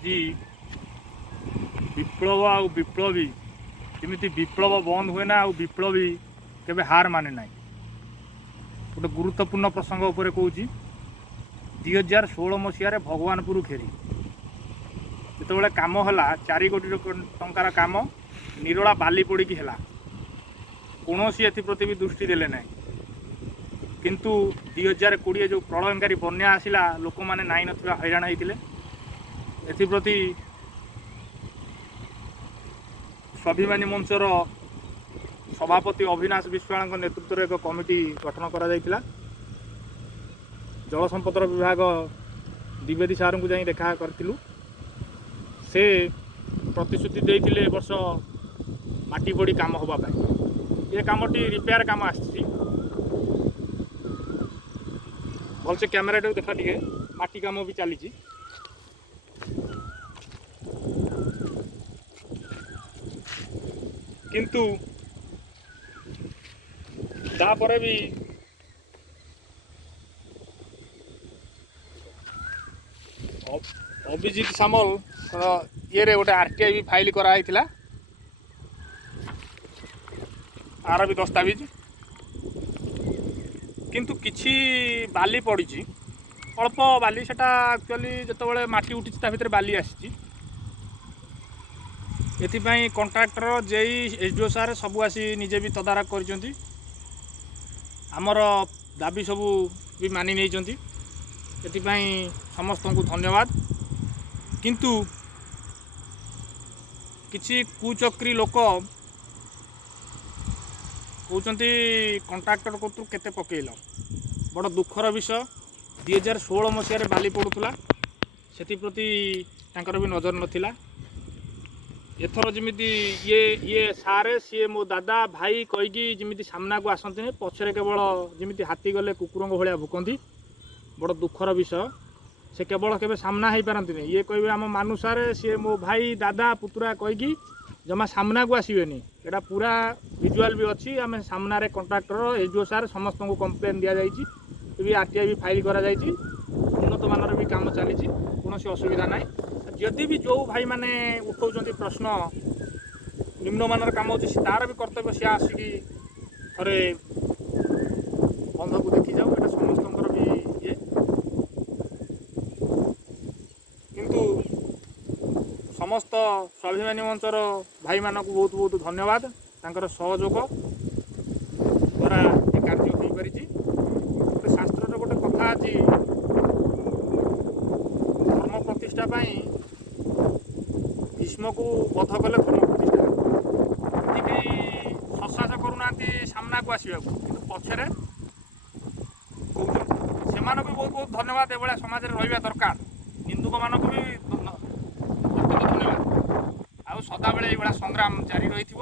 ଆଜି ବିପ୍ଳବ ଆଉ ବିପ୍ଳବୀ ଯେମିତି ବିପ୍ଳବ ବନ୍ଦ ହୁଏ ନା ଆଉ ବିପ୍ଳବୀ କେବେ ହାର ମାନେ ନାହିଁ। ଗୋଟେ ଗୁରୁତ୍ୱପୂର୍ଣ୍ଣ ପ୍ରସଙ୍ଗ ଉପରେ କହୁଛି। 2016 ମସିହାରେ ଭଗବାନପୁର ଘେରି ଯେତେବେଳେ କାମ ହେଲା 4 କୋଟି ଟଙ୍କାର କାମ ନିରୋଳା ବାଲି ପଡ଼ିକି ହେଲା, କୌଣସି ଏଥିପ୍ରତି ବି ଦୃଷ୍ଟି ଦେଲେ ନାହିଁ। କିନ୍ତୁ 2020 ଯେଉଁ ପ୍ରଳୟଙ୍କାରୀ ବନ୍ୟା ଆସିଲା, ଲୋକମାନେ ନାଇଁ ନଥିବା ହଇରାଣ ହେଇଥିଲେ। ଏଥିପ୍ରତି ସ୍ୱାଭିମାନୀ ମଞ୍ଚର ସଭାପତି ଅଭିନାଶ ବିଶ୍ୱାଳଙ୍କ ନେତୃତ୍ୱରେ ଏକ କମିଟି ଗଠନ କରାଯାଇଥିଲା। ଜଳସମ୍ପଦର ବିଭାଗ ଦ୍ୱିବେଦୀ ସାର୍ଙ୍କୁ ଯାଇ ଦେଖା କରିଥିଲୁ। ସେ ପ୍ରତିଶ୍ରୁତି ଦେଇଥିଲେ ଏ ବର୍ଷ ମାଟି ପଡ଼ି କାମ ହେବା ପାଇଁ। ଏ କାମଟି ରିପେୟାର କାମ ଆସିଛି। ଭଲସେ କ୍ୟାମେରାଟାକୁ ଦେଖା, ଟିକେ ମାଟି କାମ ବି ଚାଲିଛି। କିନ୍ତୁ ତାପରେ ବି ଅଭିଜିତ ସାମଲ ଇଏରେ ଗୋଟେ RTI ବି ଫାଇଲ୍ କରାଯାଇଥିଲା, ଆର ବି ଦସ୍ତାବିଜ। କିନ୍ତୁ କିଛି ବାଲି ପଡ଼ିଛି, ଅଳ୍ପ ବାଲି। ସେଟା ଆକ୍ଚୁଆଲି ଯେତେବେଳେ ମାଟି ଉଠିଛି ତା ଭିତରେ ବାଲି ଆସିଛି। ଏଥିପାଇଁ କଣ୍ଟ୍ରାକ୍ଟର JEI SDO ସାର୍ ସବୁ ଆସି ନିଜେ ବି ତଦାରଖ କରିଛନ୍ତି। ଆମର ଦାବି ସବୁ ବି ମାନି ନେଇଛନ୍ତି। ଏଥିପାଇଁ ସମସ୍ତଙ୍କୁ ଧନ୍ୟବାଦ। କିନ୍ତୁ କିଛି କୁଚକ୍ରୀ ଲୋକ କହୁଛନ୍ତି କଣ୍ଟ୍ରାକ୍ଟର କତରୁ କେତେ ପକେଇଲ। ବଡ଼ ଦୁଃଖର ବିଷୟ। 2016 ମସିହାରେ ବାଲି ପଡ଼ୁଥିଲା, ସେଥିପ୍ରତି ତାଙ୍କର ବି ନଜର ନଥିଲା। ଏଥର ଯେମିତି ଇଏ ସାରେ ସିଏ ମୋ ଦାଦା ଭାଇ କହିକି ଯେମିତି ସାମ୍ନାକୁ ଆସନ୍ତିନି, ପଛରେ କେବଳ ଯେମିତି ହାତୀ ଗଲେ କୁକୁରଙ୍କ ଭଳିଆ ଭୁକନ୍ତି। ବଡ଼ ଦୁଃଖର ବିଷୟ। ସେ କେବଳ କେବେ ସାମ୍ନା ହେଇପାରନ୍ତିନି। ଇଏ କହିବେ ଆମ ମାନୁ ସାରେ, ସିଏ ମୋ ଭାଇ ଦାଦା ପୁତୁରା କହିକି ଜମା ସାମ୍ନାକୁ ଆସିବେନି। ଏଇଟା ପୁରା ଭିଜୁଆଲ୍ ବି ଅଛି। ଆମେ ସାମ୍ନାରେ କଣ୍ଟ୍ରାକ୍ଟର SDO ସାର୍ ସମସ୍ତଙ୍କୁ କମ୍ପ୍ଲେନ୍ ଦିଆଯାଇଛି। ବି RTI ବି ଫାଇଲ୍ କରାଯାଇଛି। ଉନ୍ନତମାନର ବି କାମ ଚାଲିଛି, କୌଣସି ଅସୁବିଧା ନାହିଁ। ଯଦି ବି ଯେଉଁ ଭାଇମାନେ ଉଠାଉଛନ୍ତି ପ୍ରଶ୍ନ ନିମ୍ନମାନର କାମ ହେଉଛି, ତାର ବି କର୍ତ୍ତବ୍ୟ ସିଏ ଆସିକି ଥରେ ବନ୍ଧକୁ ଦେଖିଯାଉ। ଏଇଟା ସମସ୍ତଙ୍କର ବି ଇଏ। କିନ୍ତୁ ସମସ୍ତ ସ୍ୱାଭିମାନୀ ମଞ୍ଚର ଭାଇମାନଙ୍କୁ ବହୁତ ବହୁତ ଧନ୍ୟବାଦ। ତାଙ୍କର ସହଯୋଗ ଦ୍ୱାରା ଏ କାର୍ଯ୍ୟ ହୋଇପାରିଛି। ଗୋଟେ ଶାସ୍ତ୍ରରେ ଗୋଟେ କଥା ଅଛି, ଧର୍ମ ପ୍ରତିଷ୍ଠା ପାଇଁ ଭୀଷ୍ମକୁ ବଧ କଲେ ଧର୍ମ ପ୍ରତିଷ୍ଠା। ଏଠି କେହି ସସାସ କରୁନାହାନ୍ତି ସାମ୍ନାକୁ ଆସିବାକୁ, କିନ୍ତୁ ପଛରେ କହୁଛନ୍ତି। ସେମାନଙ୍କୁ ବି ବହୁତ ବହୁତ ଧନ୍ୟବାଦ। ଏଭଳିଆ ସମାଜରେ ରହିବା ଦରକାର। ହିନ୍ଦୁଙ୍କମାନଙ୍କୁ ବି ଧନ୍ୟବାଦ। ଆଉ ସଦାବେଳେ ଏଇଭଳିଆ ସଂଗ୍ରାମ ଜାରି ରହିଥିବ।